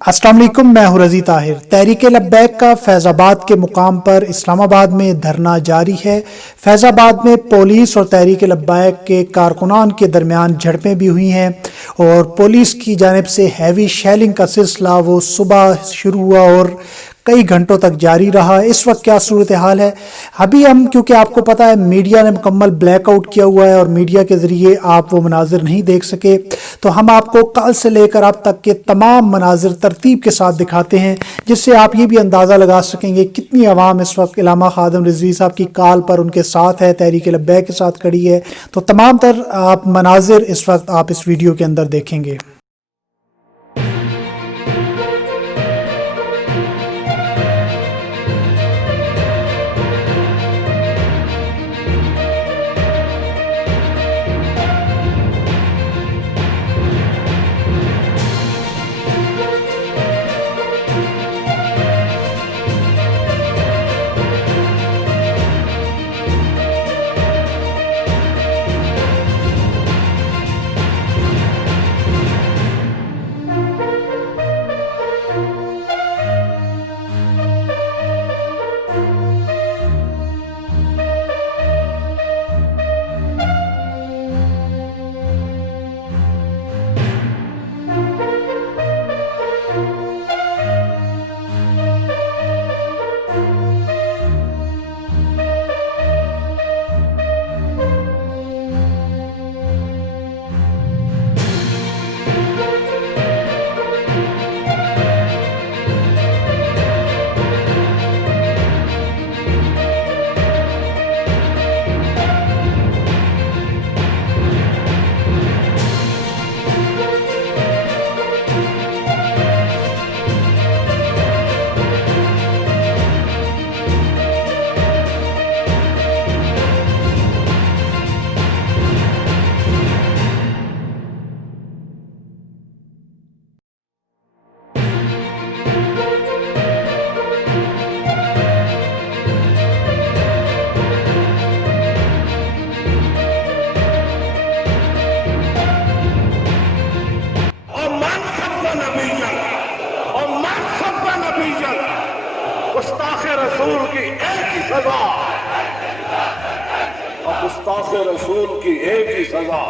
अस्सलाम वालेकुम, मैं हूं रजी ताहिर। तहरीक लब्बैक का फैज़ाबाद के मुकाम पर इस्लामाबाद में धरना जारी है। फैज़ाबाद में पुलिस और तहरीक लब्बैक के कारकुनान के दरमियान झड़पें भी हुई हैं और पुलिस की जानिब से हैवी शेलिंग का सिलसिला वो सुबह शुरू हुआ और कई घंटों तक जारी रहा। इस वक्त क्या सूरत हाल है अभी हम, क्योंकि आपको पता है मीडिया ने मुकम्मल ब्लैकआउट किया हुआ है और मीडिया के ज़रिए आप वो मनाजिर नहीं देख सके, तो हम आपको कल से लेकर अब तक के तमाम मनाजिर तरतीब के साथ दिखाते हैं, जिससे आप ये भी अंदाज़ा लगा सकेंगे कितनी आवाम इस वक्त इलामा खादिम रिजवी साहब की काल पर उनके साथ है, तहरीक लब्बैक के साथ खड़ी है। तो तमाम तर आप मनाजिर इस वक्त आप इस वीडियो के अंदर देखेंगे। गुस्ताखे रसूल की एक ही सजा और गुस्ताखे रसूल की एक ही सजा।